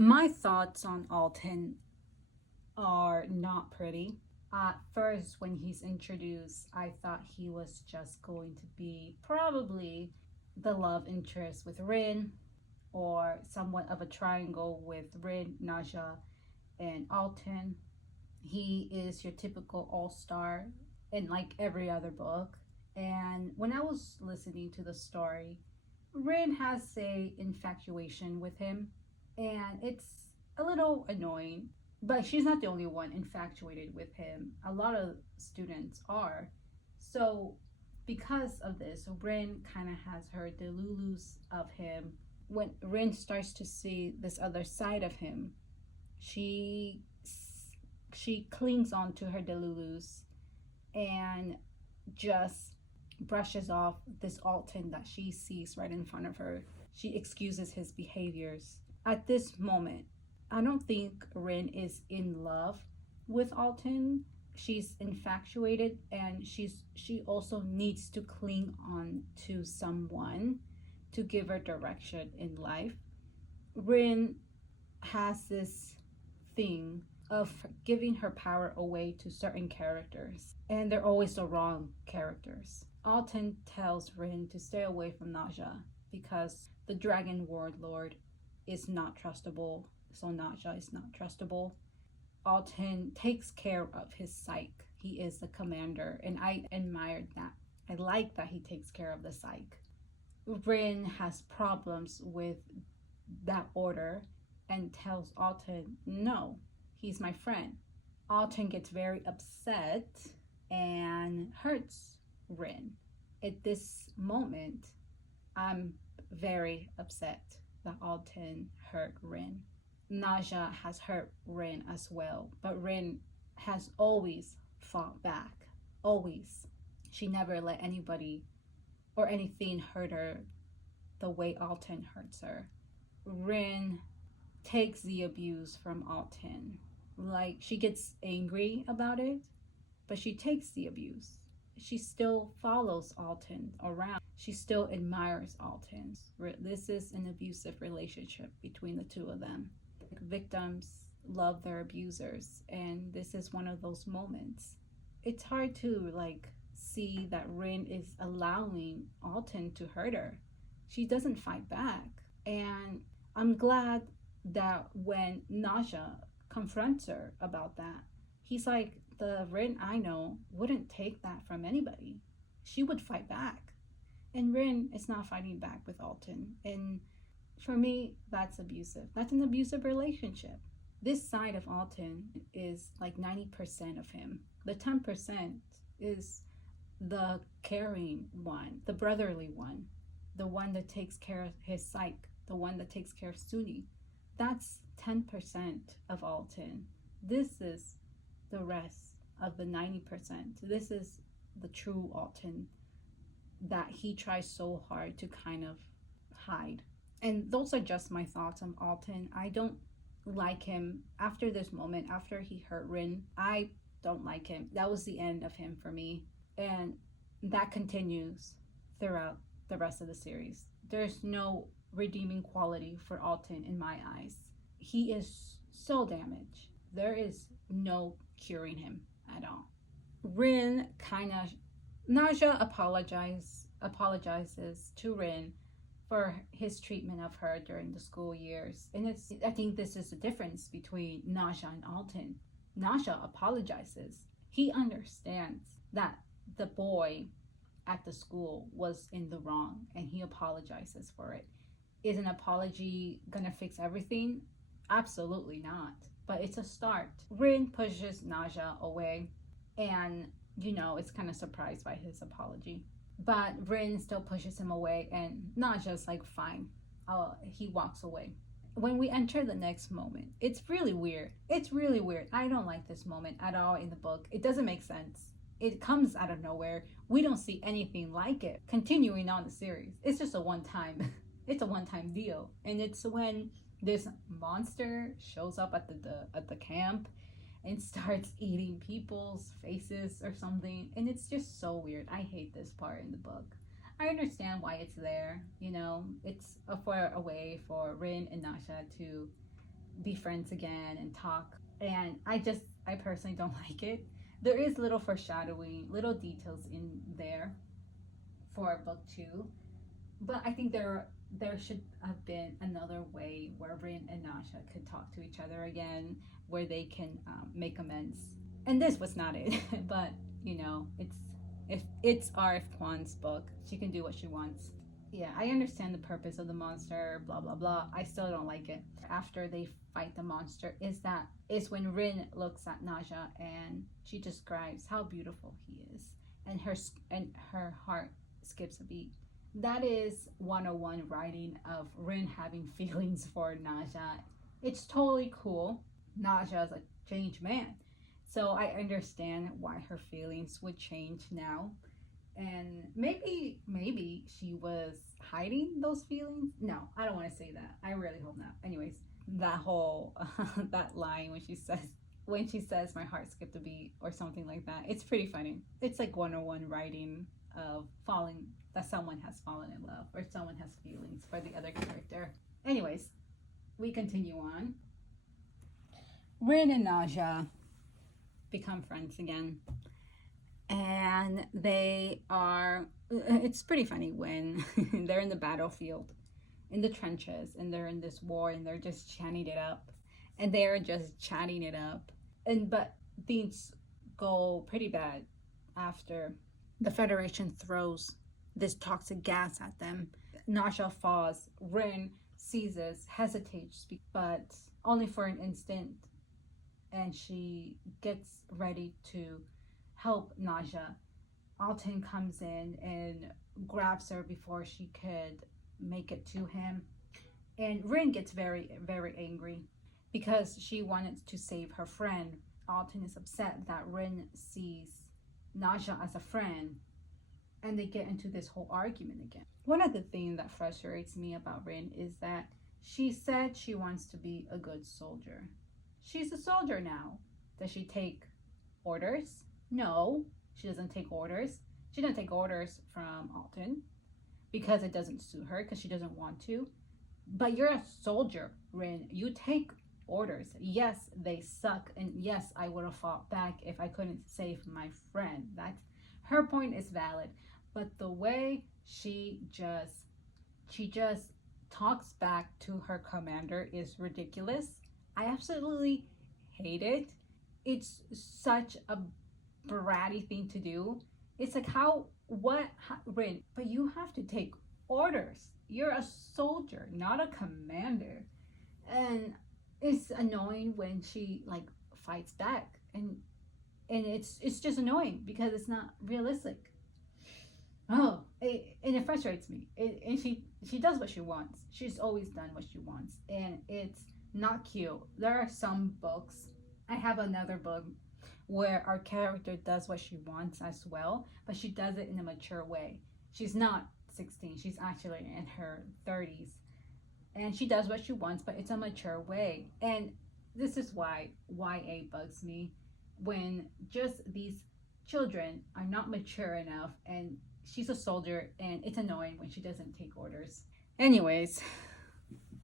My thoughts on Alton are not pretty. At first, when he's introduced, I thought he was just going to be probably the love interest with Rin, or somewhat of a triangle with Rin, Naja, and Alton. He is your typical all star in like every other book. And when I was listening to the story, Rin has a infatuation with him, and it's a little annoying. But she's not the only one infatuated with him. A lot of students are. So because of this, Rin kind of has her delulus of him. When Rin starts to see this other side of him, she she clings on to her delulus and just brushes off this Alton that she sees right in front of her. She excuses his behaviors. At this moment, I don't think Rin is in love with Alton. She's infatuated, and she also needs to cling on to someone to give her direction in life. Rin has this thing of giving her power away to certain characters, and they're always the wrong characters. Alton tells Rin to stay away from Naja because the Dragon Warlord is not trustable, so Naja is not trustable. Alton takes care of his psyche. He is the commander, and I admired that. I like that he takes care of the psyche. Rin has problems with that order and tells Alton, no, he's my friend. Alton gets very upset and hurts Rin. At this moment, I'm very upset that Alton hurt Rin. Naja has hurt Rin as well, but Rin has always fought back. Always. She never let anybody or anything hurt her the way Alton hurts her. Rin takes the abuse from Alton. Like, she gets angry about it, but she takes the abuse. She still follows Alton around. She still admires Alton. This is an abusive relationship between the two of them. Victims love their abusers, and this is one of those moments. It's hard to see that Rin is allowing Alton to hurt her. She doesn't fight back, and I'm glad that when Naja confronts her about that, he's like, the Rin I know wouldn't take that from anybody. She would fight back. And Rin is not fighting back with Alton. And for me, that's abusive. That's an abusive relationship. This side of Alton is like 90% of him. The 10% is the caring one, the brotherly one, the one that takes care of his psyche, the one that takes care of Suni. That's 10% of Alton. This is the rest of the 90%. This is the true Alton that he tries so hard to kind of hide. And those are just my thoughts on Alton. I don't like him after this moment, after he hurt Rin. I don't like him. That was the end of him for me. And that continues throughout the rest of the series. There's no redeeming quality for Alton in my eyes. He is so damaged. There is no curing him at all. Rin kind of, Naja apologizes to Rin for his treatment of her during the school years. And I think this is the difference between Naja and Alton. Naja apologizes. He understands that the boy at the school was in the wrong, and he apologizes for it. Is an apology gonna fix everything? Absolutely not. But it's a start. Rin pushes Naja away, and it's kind of surprised by his apology. But Rin still pushes him away, and Naja's like, fine. He walks away. When we enter the next moment, it's really weird. It's really weird. I don't like this moment at all in the book. It doesn't make sense. It comes out of nowhere. We don't see anything like it continuing on the series. It's just a one-time it's a one-time deal. And it's when this monster shows up at the camp and starts eating people's faces or something, and it's just so weird. I hate this part in the book. I understand why it's there. It's for a way for Rin and Naja to be friends again and talk. And I personally don't like it. There is little foreshadowing, little details in there for book two, but I think there should have been another way where Rin and Nasha could talk to each other again, where they can make amends. And this was not it, but you know, it's R.F. Kwan's book. She can do what she wants. Yeah, I understand the purpose of the monster, blah blah blah. I still don't like it. After they fight the monster, is when Rin looks at Naja and she describes how beautiful he is, and her heart skips a beat. That is 101 writing of Rin having feelings for Naja. It's totally cool. Naja is a changed man, so I understand why her feelings would change now. And maybe she was hiding those feelings. No, I don't want to say that. I really hope not. Anyways, that whole that line when she says my heart skipped a beat or something like that, it's pretty funny. It's like 101 writing of falling, that someone has fallen in love or someone has feelings for the other character. Anyways, we continue on. Rin and Naja become friends again, and it's pretty funny when they're in the battlefield, in the trenches, and they're in this war and they're just chatting it up, but things go pretty bad after the Federation throws this toxic gas at them. Nasha falls. Rin seizes, hesitates, but only for an instant, and she gets ready to help Naja. Altan comes in and grabs her before she could make it to him. And Rin gets very, very angry because she wanted to save her friend. Altan is upset that Rin sees Naja as a friend, and they get into this whole argument again. One of the things that frustrates me about Rin is that she said she wants to be a good soldier. She's a soldier now. Does she take orders? No, she doesn't take orders. She doesn't take orders from Altan because it doesn't suit her, because she doesn't want to. But you're a soldier, Rin. You take orders. Yes, they suck, and yes, I would have fought back if I couldn't save my friend. That's her point is valid, but the way she just talks back to her commander is ridiculous. I absolutely hate it. It's such a bratty thing to do. It's like Rin, but you have to take orders. You're a soldier, not a commander. And it's annoying when she like fights back, and it's just annoying because it's not realistic. And it frustrates me. And she does what she wants. She's always done what she wants, and it's not cute. There are some books. I have another book where our character does what she wants as well, but she does it in a mature way. She's not 16. She's actually in her 30s, and she does what she wants, but it's a mature way. And this is why YA bugs me, when just these children are not mature enough, and she's a soldier, and it's annoying when she doesn't take orders. Anyways,